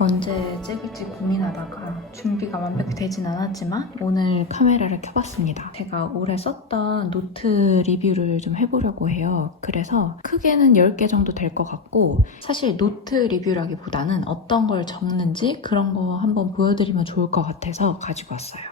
언제 찍을지 고민하다가 준비가 완벽히 되진 않았지만 오늘 카메라를 켜봤습니다. 제가 올해 썼던 노트 리뷰를 좀 해보려고 해요. 그래서 크게는 10개 정도 될 것 같고, 사실 노트 리뷰라기보다는 어떤 걸 적는지 그런 거 한번 보여드리면 좋을 것 같아서 가지고 왔어요.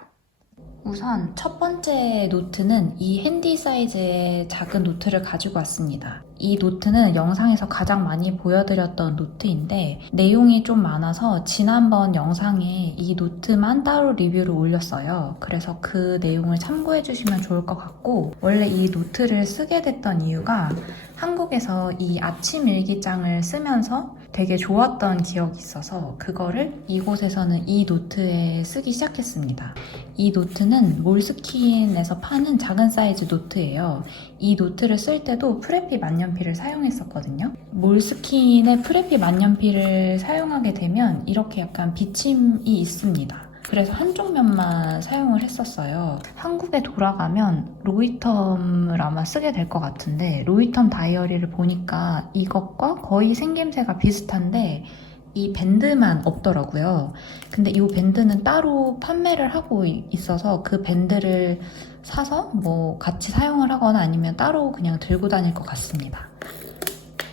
우선 첫 번째 노트는 이 핸디 사이즈의 작은 노트를 가지고 왔습니다. 이 노트는 영상에서 가장 많이 보여드렸던 노트인데 내용이 좀 많아서 지난번 영상에 이 노트만 따로 리뷰를 올렸어요. 그래서 그 내용을 참고해 주시면 좋을 것 같고, 원래 이 노트를 쓰게 됐던 이유가 한국에서 이 아침 일기장을 쓰면서 되게 좋았던 기억이 있어서 그거를 이곳에서는 이 노트에 쓰기 시작했습니다. 이 노트는 몰스킨에서 파는 작은 사이즈 노트예요. 이 노트를 쓸 때도 프레피 만년필을 사용했었거든요. 몰스킨의 프레피 만년필을 사용하게 되면 이렇게 약간 비침이 있습니다. 그래서 한쪽 면만 사용을 했었어요. 한국에 돌아가면 로이텀을 아마 쓰게 될 것 같은데, 로이텀 다이어리를 보니까 이것과 거의 생김새가 비슷한데 이 밴드만 없더라고요. 근데 이 밴드는 따로 판매를 하고 있어서 그 밴드를 사서 뭐 같이 사용을 하거나 아니면 따로 그냥 들고 다닐 것 같습니다.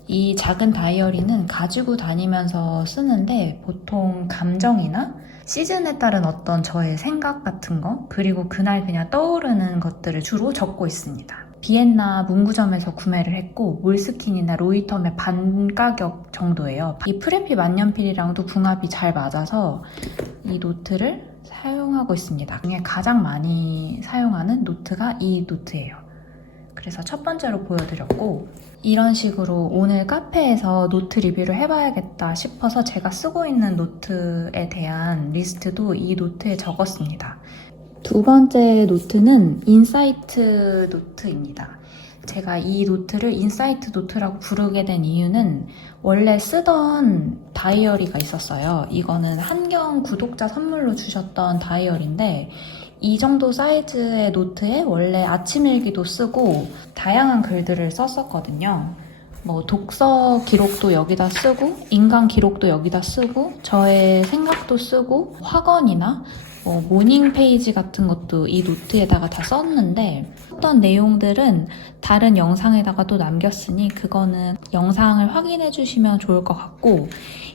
이 작은 다이어리는 가지고 다니면서 쓰는데 보통 감정이나 시즌에 따른 어떤 저의 생각 같은 거, 그리고 그날 그냥 떠오르는 것들을 주로 적고 있습니다. 비엔나 문구점에서 구매를 했고 몰스킨이나 로이텀의 반가격 정도예요. 이 프레피 만년필이랑도 궁합이 잘 맞아서 이 노트를 사용하고 있습니다. 중에 가장 많이 사용하는 노트가 이 노트예요. 그래서 첫 번째로 보여드렸고, 이런 식으로 오늘 카페에서 노트 리뷰를 해봐야겠다 싶어서 제가 쓰고 있는 노트에 대한 리스트도 이 노트에 적었습니다. 두 번째 노트는 인사이트 노트입니다. 제가 이 노트를 인사이트 노트라고 부르게 된 이유는 원래 쓰던 다이어리가 있었어요. 이거는 한경 구독자 선물로 주셨던 다이어리인데 이 정도 사이즈의 노트에 원래 아침 일기도 쓰고 다양한 글들을 썼었거든요. 뭐 독서 기록도 여기다 쓰고 인강 기록도 여기다 쓰고 저의 생각도 쓰고 학원이나 모닝 페이지 같은 것도 이 노트에다가 다 썼는데, 어떤 내용들은 다른 영상에다가 또 남겼으니 그거는 영상을 확인해 주시면 좋을 것 같고,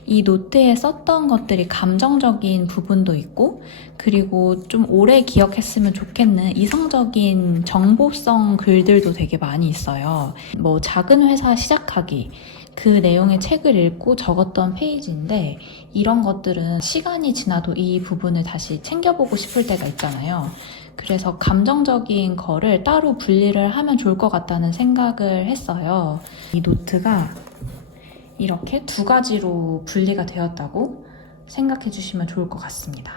이 노트에 썼던 것들이 감정적인 부분도 있고, 그리고 좀 오래 기억했으면 좋겠는 이성적인 정보성 글들도 되게 많이 있어요. 뭐 작은 회사 시작하기, 그 내용의 책을 읽고 적었던 페이지인데, 이런 것들은 시간이 지나도 이 부분을 다시 챙겨보고 싶을 때가 있잖아요. 그래서 감정적인 거를 따로 분리를 하면 좋을 것 같다는 생각을 했어요. 이 노트가 이렇게 두 가지로 분리가 되었다고 생각해 주시면 좋을 것 같습니다.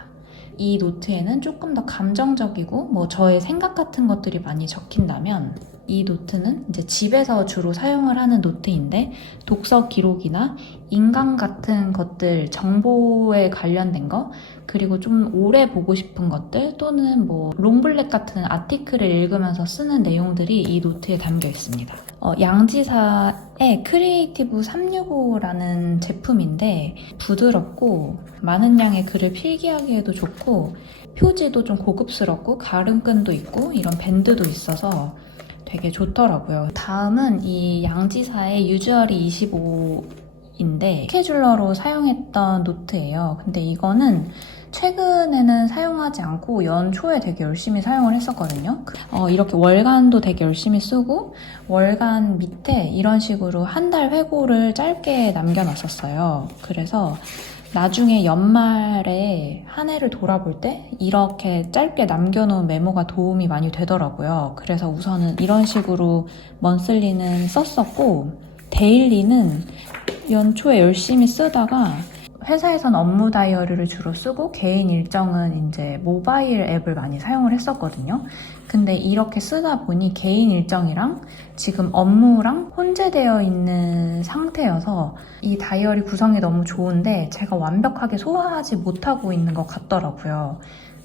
이 노트에는 조금 더 감정적이고 뭐 저의 생각 같은 것들이 많이 적힌다면, 이 노트는 이제 집에서 주로 사용을 하는 노트인데 독서 기록이나 인강 같은 것들, 정보에 관련된 거, 그리고 좀 오래 보고 싶은 것들, 또는 뭐 롱블랙 같은 아티클을 읽으면서 쓰는 내용들이 이 노트에 담겨 있습니다. 양지사의 크리에이티브 365라는 제품인데 부드럽고 많은 양의 글을 필기하기에도 좋고 표지도 좀 고급스럽고 가름끈도 있고 이런 밴드도 있어서 되게 좋더라고요. 다음은 이 양지사의 유주얼이 25인데 스케줄러로 사용했던 노트예요. 근데 이거는 최근에는 사용하지 않고 연초에 되게 열심히 사용을 했었거든요. 이렇게 월간도 되게 열심히 쓰고 월간 밑에 이런 식으로 한 달 회고를 짧게 남겨놨었어요. 그래서 나중에 연말에 한 해를 돌아볼 때 이렇게 짧게 남겨놓은 메모가 도움이 많이 되더라고요. 그래서 우선은 이런 식으로 먼슬리는 썼었고, 데일리는 연초에 열심히 쓰다가 회사에선 업무 다이어리를 주로 쓰고 개인 일정은 이제 모바일 앱을 많이 사용을 했었거든요. 근데 이렇게 쓰다 보니 개인 일정이랑 지금 업무랑 혼재되어 있는 상태여서 이 다이어리 구성이 너무 좋은데 제가 완벽하게 소화하지 못하고 있는 것 같더라고요.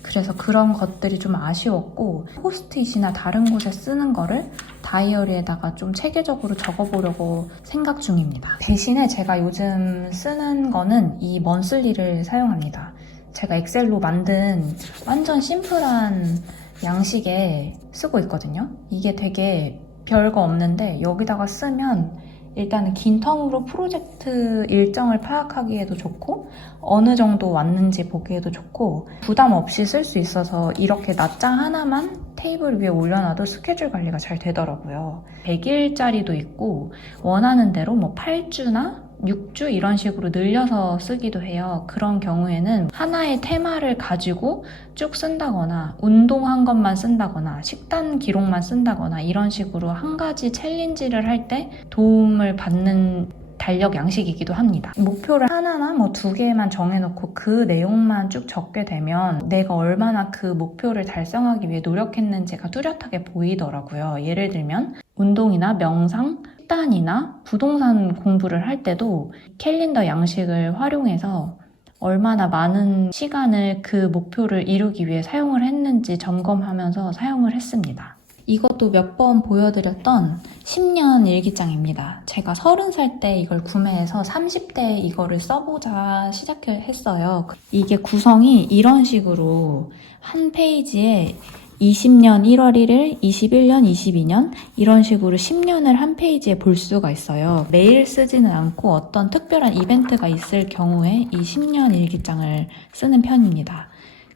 그래서 그런 것들이 좀 아쉬웠고 포스트잇이나 다른 곳에 쓰는 거를 다이어리에다가 좀 체계적으로 적어보려고 생각 중입니다. 대신에 제가 요즘 쓰는 거는 이 먼슬리를 사용합니다. 제가 엑셀로 만든 완전 심플한 양식에 쓰고 있거든요. 이게 되게 별거 없는데 여기다가 쓰면 일단은 긴 텀으로 프로젝트 일정을 파악하기에도 좋고 어느 정도 왔는지 보기에도 좋고 부담 없이 쓸 수 있어서 이렇게 낱장 하나만 테이블 위에 올려놔도 스케줄 관리가 잘 되더라고요. 100일짜리도 있고 원하는 대로 뭐 8주나 6주 이런 식으로 늘려서 쓰기도 해요. 그런 경우에는 하나의 테마를 가지고 쭉 쓴다거나 운동한 것만 쓴다거나 식단 기록만 쓴다거나 이런 식으로 한 가지 챌린지를 할 때 도움을 받는 달력 양식이기도 합니다. 목표를 하나나 뭐 2개만 정해놓고 그 내용만 쭉 적게 되면 내가 얼마나 그 목표를 달성하기 위해 노력했는지가 뚜렷하게 보이더라고요. 예를 들면 운동이나 명상, 식단이나 부동산 공부를 할 때도 캘린더 양식을 활용해서 얼마나 많은 시간을 그 목표를 이루기 위해 사용을 했는지 점검하면서 사용을 했습니다. 이것도 몇 번 보여드렸던 10년 일기장입니다. 제가 30살 때 이걸 구매해서 30대에 이거를 써보자 시작했어요. 이게 구성이 이런 식으로 한 페이지에 20년 1월 1일, 21년, 22년 이런 식으로 10년을 한 페이지에 볼 수가 있어요. 매일 쓰지는 않고 어떤 특별한 이벤트가 있을 경우에 이 10년 일기장을 쓰는 편입니다.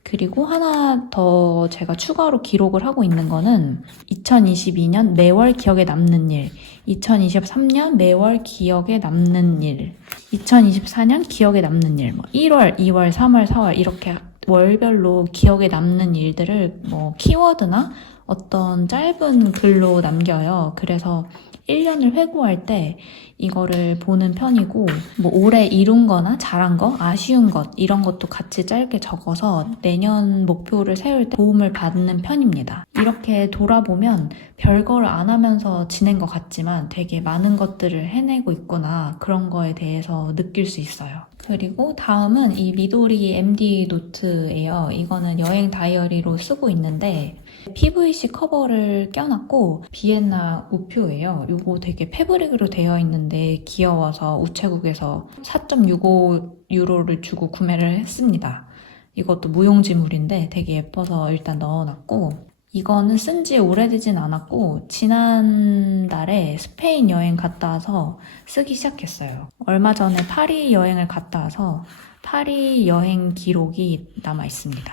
그리고 하나 더 제가 추가로 기록을 하고 있는 거는 2022년 매월 기억에 남는 일, 2023년 매월 기억에 남는 일, 2024년 기억에 남는 일, 1월, 2월, 3월, 4월 이렇게 월별로 기억에 남는 일들을 뭐 키워드나 어떤 짧은 글로 남겨요. 그래서 1년을 회고할 때 이거를 보는 편이고 뭐 올해 이룬 거나 잘한 거, 아쉬운 것 이런 것도 같이 짧게 적어서 내년 목표를 세울 때 도움을 받는 편입니다. 이렇게 돌아보면 별걸 안 하면서 지낸 것 같지만 되게 많은 것들을 해내고 있구나 그런 거에 대해서 느낄 수 있어요. 그리고 다음은 이 미도리 MD 노트예요. 이거는 여행 다이어리로 쓰고 있는데 PVC 커버를 껴놨고 비엔나 우표예요. 이거 되게 패브릭으로 되어 있는데 귀여워서 우체국에서 4.65유로를 주고 구매를 했습니다. 이것도 무용지물인데 되게 예뻐서 일단 넣어놨고 이거는 쓴 지 오래되진 않았고 지난달에 스페인 여행 갔다 와서 쓰기 시작했어요. 얼마 전에 파리 여행을 갔다 와서 파리 여행 기록이 남아 있습니다.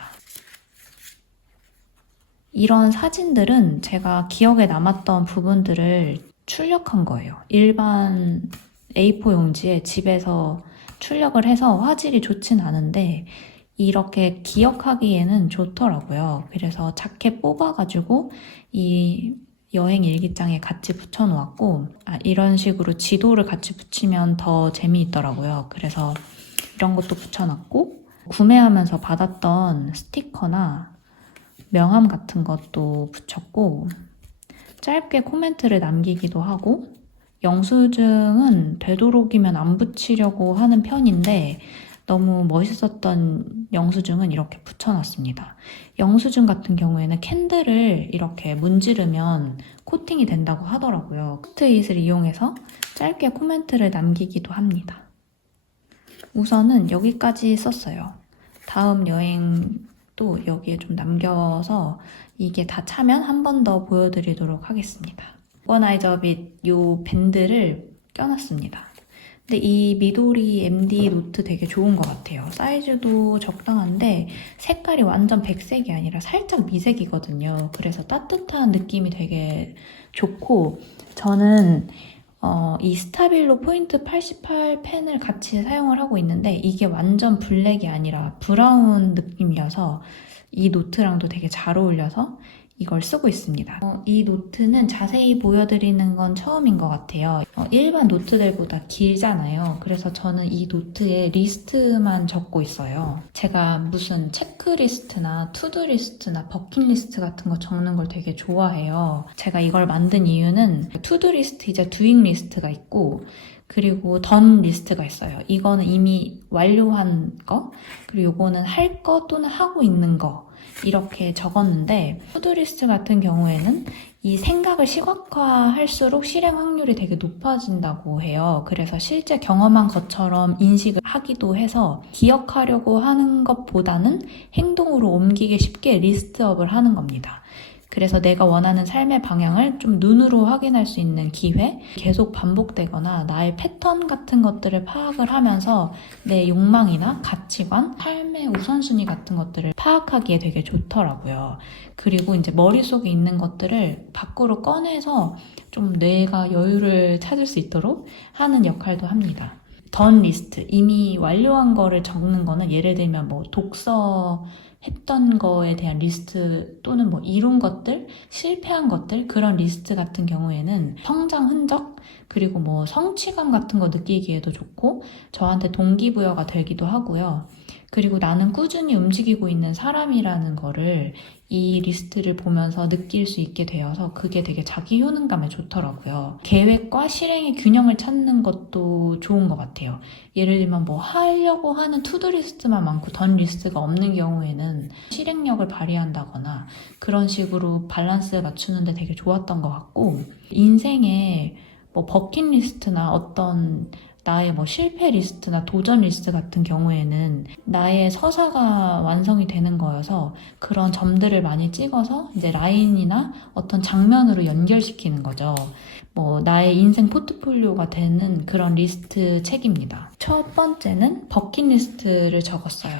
이런 사진들은 제가 기억에 남았던 부분들을 출력한 거예요. 일반 A4 용지에 집에서 출력을 해서 화질이 좋진 않은데 이렇게 기억하기에는 좋더라고요. 그래서 자켓 뽑아가지고 이 여행 일기장에 같이 붙여놓았고 이런 식으로 지도를 같이 붙이면 더 재미있더라고요. 그래서 이런 것도 붙여놨고 구매하면서 받았던 스티커나 명함 같은 것도 붙였고 짧게 코멘트를 남기기도 하고 영수증은 되도록이면 안 붙이려고 하는 편인데 너무 멋있었던 영수증은 이렇게 붙여놨습니다. 영수증 같은 경우에는 캔들을 이렇게 문지르면 코팅이 된다고 하더라고요. 포스트잇을 이용해서 짧게 코멘트를 남기기도 합니다. 우선은 여기까지 썼어요. 다음 여행도 여기에 좀 남겨서 이게 다 차면 한 번 더 보여드리도록 하겠습니다. 오거나이저빗 요 밴드를 껴놨습니다. 근데 이 미도리 MD 노트 되게 좋은 것 같아요. 사이즈도 적당한데 색깔이 완전 백색이 아니라 살짝 미색이거든요. 그래서 따뜻한 느낌이 되게 좋고 저는 이 스타빌로 포인트 88 펜을 같이 사용을 하고 있는데 이게 완전 블랙이 아니라 브라운 느낌이어서 이 노트랑도 되게 잘 어울려서 이걸 쓰고 있습니다. 이 노트는 자세히 보여드리는 건 처음인 것 같아요. 일반 노트들보다 길잖아요. 그래서 저는 이 노트에 리스트만 적고 있어요. 제가 무슨 체크리스트나 투두리스트나 버킷리스트 같은 거 적는 걸 되게 좋아해요. 제가 이걸 만든 이유는 투두리스트이자 두잉리스트가 있고 그리고 던 리스트가 있어요. 이거는 이미 완료한 거, 그리고 이거는 할 거 또는 하고 있는 거 이렇게 적었는데 투두리스트 같은 경우에는 이 생각을 시각화할수록 실행 확률이 되게 높아진다고 해요. 그래서 실제 경험한 것처럼 인식을 하기도 해서 기억하려고 하는 것보다는 행동으로 옮기기 쉽게 리스트업을 하는 겁니다. 그래서 내가 원하는 삶의 방향을 좀 눈으로 확인할 수 있는 기회, 계속 반복되거나 나의 패턴 같은 것들을 파악을 하면서 내 욕망이나 가치관, 삶의 우선순위 같은 것들을 파악하기에 되게 좋더라고요. 그리고 이제 머릿속에 있는 것들을 밖으로 꺼내서 좀 뇌가 여유를 찾을 수 있도록 하는 역할도 합니다. 던 리스트, 이미 완료한 거를 적는 거는 예를 들면 뭐 독서 했던 거에 대한 리스트 또는 뭐 이룬 것들, 실패한 것들, 그런 리스트 같은 경우에는 성장 흔적, 그리고 뭐 성취감 같은 거 느끼기에도 좋고 저한테 동기부여가 되기도 하고요. 그리고 나는 꾸준히 움직이고 있는 사람이라는 거를 이 리스트를 보면서 느낄 수 있게 되어서 그게 되게 자기 효능감에 좋더라고요. 계획과 실행의 균형을 찾는 것도 좋은 것 같아요. 예를 들면 뭐 하려고 하는 투두 리스트만 많고 던 리스트가 없는 경우에는 실행력을 발휘한다거나 그런 식으로 밸런스를 맞추는데 되게 좋았던 것 같고, 인생에 뭐 버킷리스트나 어떤 나의 뭐 실패 리스트나 도전 리스트 같은 경우에는 나의 서사가 완성이 되는 거여서 그런 점들을 많이 찍어서 이제 라인이나 어떤 장면으로 연결시키는 거죠. 뭐 나의 인생 포트폴리오가 되는 그런 리스트 책입니다. 첫 번째는 버킷리스트를 적었어요.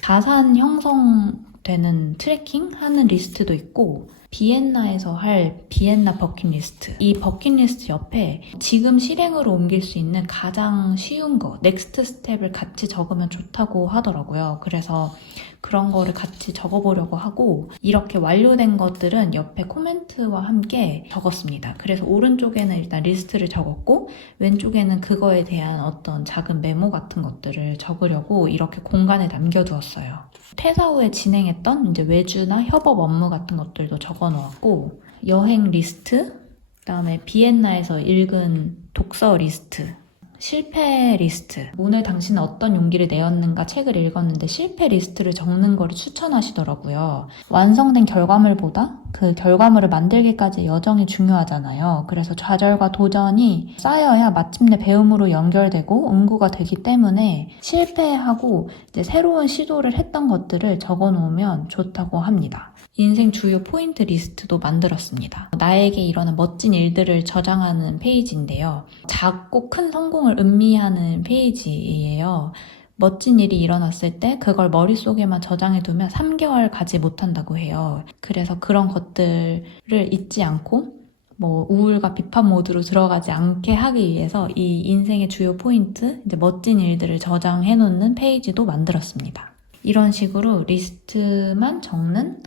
자산 형성되는 트래킹 하는 리스트도 있고, 비엔나에서 할 비엔나 버킷리스트, 이 버킷리스트 옆에 지금 실행으로 옮길 수 있는 가장 쉬운 거, 넥스트 스텝을 같이 적으면 좋다고 하더라고요. 그래서 그런 거를 같이 적어보려고 하고, 이렇게 완료된 것들은 옆에 코멘트와 함께 적었습니다. 그래서 오른쪽에는 일단 리스트를 적었고, 왼쪽에는 그거에 대한 어떤 작은 메모 같은 것들을 적으려고 이렇게 공간에 남겨두었어요. 퇴사 후에 진행했던 이제 외주나 협업 업무 같은 것들도 적어 놓았고, 여행 리스트, 그다음에 비엔나에서 읽은 독서 리스트, 실패 리스트. 오늘 당신은 어떤 용기를 내었는가 책을 읽었는데 실패 리스트를 적는 거를 추천하시더라고요. 완성된 결과물보다 그 결과물을 만들기까지 여정이 중요하잖아요. 그래서 좌절과 도전이 쌓여야 마침내 배움으로 연결되고 응고가 되기 때문에 실패하고 이제 새로운 시도를 했던 것들을 적어 놓으면 좋다고 합니다. 인생 주요 포인트 리스트도 만들었습니다. 나에게 일어난 멋진 일들을 저장하는 페이지인데요. 작고 큰 성공을 의미하는 페이지예요. 멋진 일이 일어났을 때 그걸 머릿속에만 저장해두면 3개월 가지 못한다고 해요. 그래서 그런 것들을 잊지 않고 뭐 우울과 비판 모드로 들어가지 않게 하기 위해서 이 인생의 주요 포인트, 이제 멋진 일들을 저장해놓는 페이지도 만들었습니다. 이런 식으로 리스트만 적는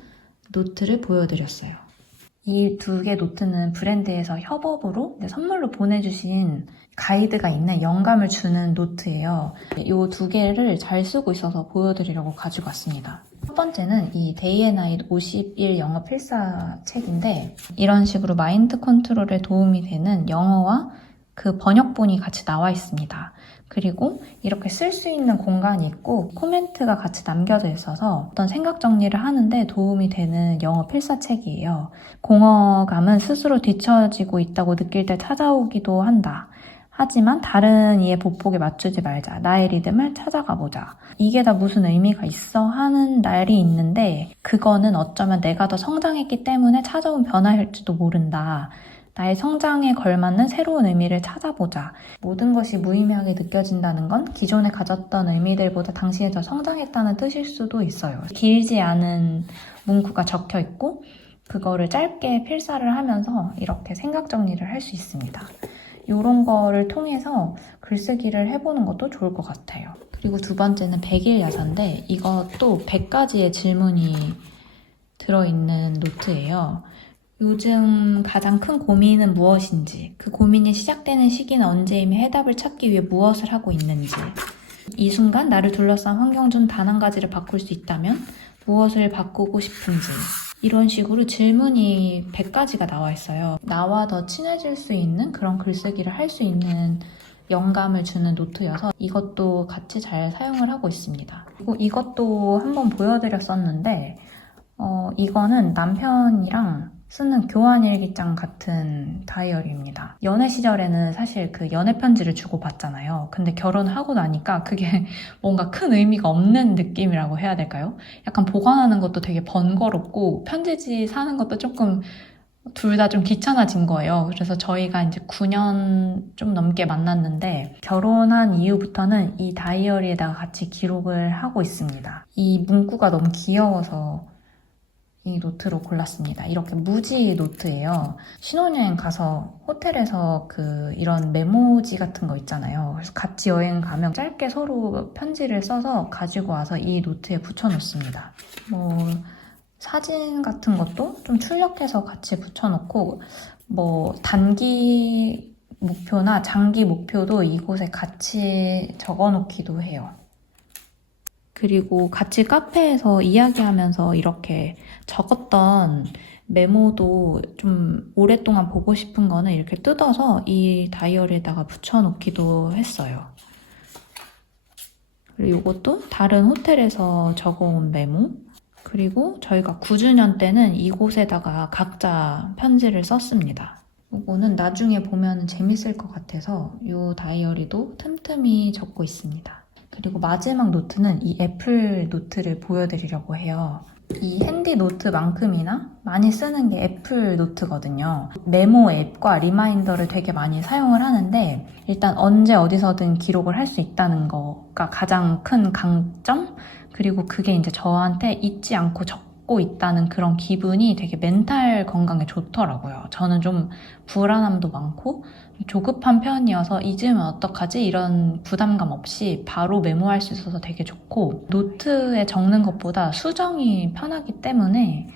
노트를 보여드렸어요. 이 두 개 노트는 브랜드에서 협업으로 선물로 보내주신 가이드가 있는 영감을 주는 노트예요. 이 두 개를 잘 쓰고 있어서 보여드리려고 가지고 왔습니다. 첫 번째는 이 데이 앤 나잇 50일 영어 필사 책인데, 이런 식으로 마인드 컨트롤에 도움이 되는 영어와 그 번역본이 같이 나와 있습니다. 그리고 이렇게 쓸 수 있는 공간이 있고 코멘트가 같이 남겨져 있어서 어떤 생각 정리를 하는데 도움이 되는 영어 필사책이에요. 공허감은 스스로 뒤처지고 있다고 느낄 때 찾아오기도 한다. 하지만 다른 이의 보폭에 맞추지 말자. 나의 리듬을 찾아가 보자. 이게 다 무슨 의미가 있어? 하는 날이 있는데 그거는 어쩌면 내가 더 성장했기 때문에 찾아온 변화일지도 모른다. 나의 성장에 걸맞는 새로운 의미를 찾아보자. 모든 것이 무의미하게 느껴진다는 건 기존에 가졌던 의미들보다 당시에 더 성장했다는 뜻일 수도 있어요. 길지 않은 문구가 적혀 있고 그거를 짧게 필사를 하면서 이렇게 생각 정리를 할 수 있습니다. 이런 거를 통해서 글쓰기를 해보는 것도 좋을 것 같아요. 그리고 두 번째는 100일 야사인데 이것도 100가지의 질문이 들어있는 노트예요. 요즘 가장 큰 고민은 무엇인지, 그 고민이 시작되는 시기는 언제이며 해답을 찾기 위해 무엇을 하고 있는지, 이 순간 나를 둘러싼 환경 중 단 한 가지를 바꿀 수 있다면 무엇을 바꾸고 싶은지, 이런 식으로 질문이 100가지가 나와 있어요. 나와 더 친해질 수 있는 그런 글쓰기를 할 수 있는 영감을 주는 노트여서 이것도 같이 잘 사용을 하고 있습니다. 그리고 이것도 한번 보여드렸었는데 이거는 남편이랑 쓰는 교환일기장 같은 다이어리입니다. 연애 시절에는 사실 그 연애 편지를 주고받잖아요. 근데 결혼을 하고 나니까 그게 뭔가 큰 의미가 없는 느낌이라고 해야 될까요? 약간 보관하는 것도 되게 번거롭고 편지지 사는 것도 조금 둘 다 좀 귀찮아진 거예요. 그래서 저희가 이제 9년 좀 넘게 만났는데 결혼한 이후부터는 이 다이어리에다가 같이 기록을 하고 있습니다. 이 문구가 너무 귀여워서 이 노트로 골랐습니다. 이렇게 무지 노트예요. 신혼여행 가서 호텔에서 이런 메모지 같은 거 있잖아요. 그래서 같이 여행 가면 짧게 서로 편지를 써서 가지고 와서 이 노트에 붙여놓습니다. 사진 같은 것도 좀 출력해서 같이 붙여놓고 단기 목표나 장기 목표도 이곳에 같이 적어놓기도 해요. 그리고 같이 카페에서 이야기하면서 이렇게 적었던 메모도 좀 오랫동안 보고 싶은 거는 이렇게 뜯어서 이 다이어리에다가 붙여놓기도 했어요. 그리고 이것도 다른 호텔에서 적어온 메모. 그리고 저희가 9주년 때는 이곳에다가 각자 편지를 썼습니다. 이거는 나중에 보면 재밌을 것 같아서 이 다이어리도 틈틈이 적고 있습니다. 그리고 마지막 노트는 이 애플 노트를 보여드리려고 해요. 이 핸디 노트만큼이나 많이 쓰는 게 애플 노트거든요. 메모 앱과 리마인더를 되게 많이 사용을 하는데 일단 언제 어디서든 기록을 할 수 있다는 거가 가장 큰 강점? 그리고 그게 이제 저한테 잊지 않고 적고 있다는 그런 기분이 되게 멘탈 건강에 좋더라고요. 저는 좀 불안함도 많고 조급한 편이어서 잊으면 어떡하지? 이런 부담감 없이 바로 메모할 수 있어서 되게 좋고 노트에 적는 것보다 수정이 편하기 때문에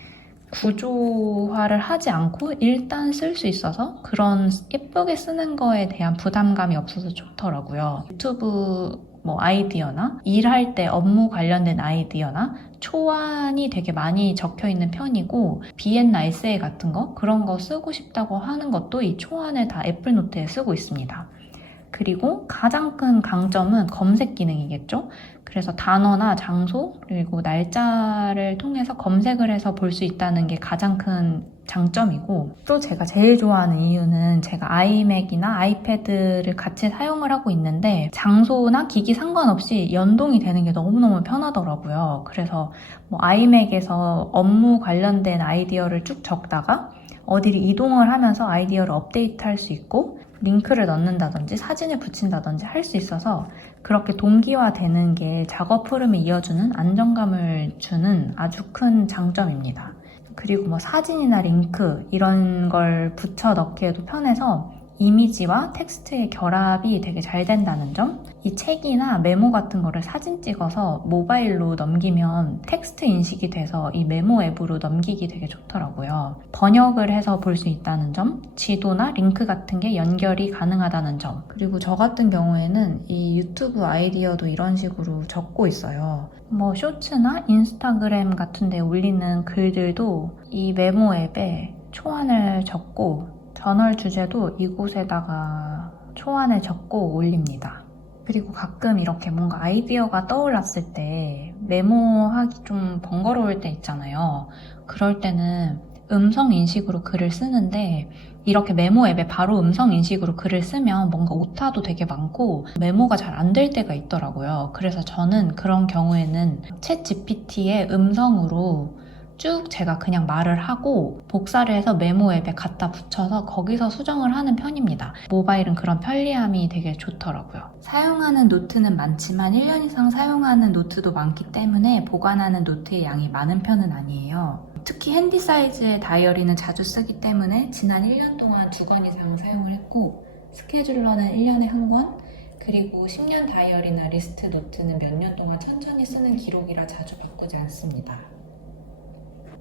구조화를 하지 않고 일단 쓸 수 있어서 그런 예쁘게 쓰는 거에 대한 부담감이 없어서 좋더라고요. 유튜브 아이디어나 일할 때 업무 관련된 아이디어나 초안이 되게 많이 적혀 있는 편이고 비엔나 에세이 같은 거 그런 거 쓰고 싶다고 하는 것도 이 초안에 다 애플노트에 쓰고 있습니다. 그리고 가장 큰 강점은 검색 기능이겠죠? 그래서 단어나 장소 그리고 날짜를 통해서 검색을 해서 볼 수 있다는 게 가장 큰 장점이고 또 제가 제일 좋아하는 이유는 제가 아이맥이나 아이패드를 같이 사용을 하고 있는데 장소나 기기 상관없이 연동이 되는 게 너무너무 편하더라고요. 그래서 아이맥에서 업무 관련된 아이디어를 쭉 적다가 어디를 이동을 하면서 아이디어를 업데이트할 수 있고 링크를 넣는다든지 사진을 붙인다든지 할 수 있어서 그렇게 동기화되는 게 작업 흐름을 이어주는 안정감을 주는 아주 큰 장점입니다. 그리고 사진이나 링크 이런 걸 붙여 넣기에도 편해서 이미지와 텍스트의 결합이 되게 잘 된다는 점, 이 책이나 메모 같은 거를 사진 찍어서 모바일로 넘기면 텍스트 인식이 돼서 이 메모 앱으로 넘기기 되게 좋더라고요. 번역을 해서 볼 수 있다는 점, 지도나 링크 같은 게 연결이 가능하다는 점, 그리고 저 같은 경우에는 이 유튜브 아이디어도 이런 식으로 적고 있어요. 쇼츠나 인스타그램 같은 데 올리는 글들도 이 메모 앱에 초안을 적고 저널 주제도 이곳에다가 초안을 적고 올립니다. 그리고 가끔 이렇게 뭔가 아이디어가 떠올랐을 때 메모하기 좀 번거로울 때 있잖아요. 그럴 때는 음성 인식으로 글을 쓰는데 이렇게 메모 앱에 바로 음성 인식으로 글을 쓰면 뭔가 오타도 되게 많고 메모가 잘 안 될 때가 있더라고요. 그래서 저는 그런 경우에는 챗 GPT의 음성으로 쭉 제가 그냥 말을 하고 복사를 해서 메모 앱에 갖다 붙여서 거기서 수정을 하는 편입니다. 모바일은 그런 편리함이 되게 좋더라고요. 사용하는 노트는 많지만 1년 이상 사용하는 노트도 많기 때문에 보관하는 노트의 양이 많은 편은 아니에요. 특히 핸디 사이즈의 다이어리는 자주 쓰기 때문에 지난 1년 동안 2권 이상 사용을 했고 스케줄러는 1년에 1권, 그리고 10년 다이어리나 리스트 노트는 몇 년 동안 천천히 쓰는 기록이라 자주 바꾸지 않습니다.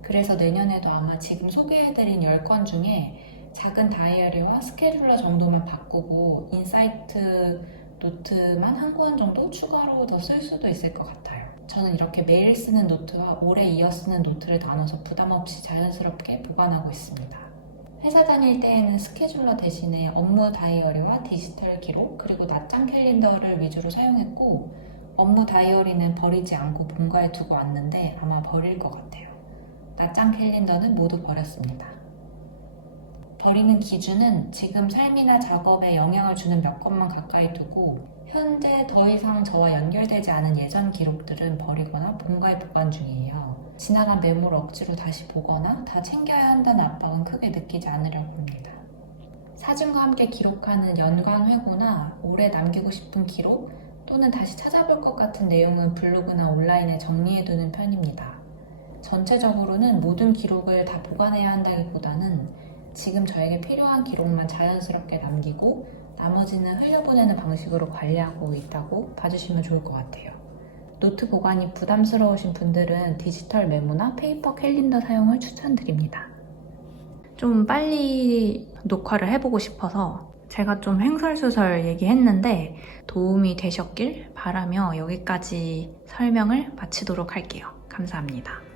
그래서 내년에도 아마 지금 소개해드린 10권 중에 작은 다이어리와 스케줄러 정도만 바꾸고 인사이트 노트만 1권 정도 추가로 더 쓸 수도 있을 것 같아요. 저는 이렇게 매일 쓰는 노트와 오래 이어 쓰는 노트를 나눠서 부담 없이 자연스럽게 보관하고 있습니다. 회사 다닐 때에는 스케줄러 대신에 업무 다이어리와 디지털 기록, 그리고 낮장 캘린더를 위주로 사용했고, 업무 다이어리는 버리지 않고 본가에 두고 왔는데 아마 버릴 것 같아요. 낮장 캘린더는 모두 버렸습니다. 버리는 기준은 지금 삶이나 작업에 영향을 주는 몇 것만 가까이 두고, 현재 더 이상 저와 연결되지 않은 예전 기록들은 버리거나 본가에 보관 중이에요. 지나간 메모를 억지로 다시 보거나 다 챙겨야 한다는 압박은 크게 느끼지 않으려고 합니다. 사진과 함께 기록하는 연관 회고나 오래 남기고 싶은 기록 또는 다시 찾아볼 것 같은 내용은 블로그나 온라인에 정리해두는 편입니다. 전체적으로는 모든 기록을 다 보관해야 한다기보다는 지금 저에게 필요한 기록만 자연스럽게 남기고 나머지는 흘려보내는 방식으로 관리하고 있다고 봐주시면 좋을 것 같아요. 노트 보관이 부담스러우신 분들은 디지털 메모나 페이퍼 캘린더 사용을 추천드립니다. 좀 빨리 녹화를 해보고 싶어서 제가 좀 횡설수설 얘기했는데 도움이 되셨길 바라며 여기까지 설명을 마치도록 할게요. 감사합니다.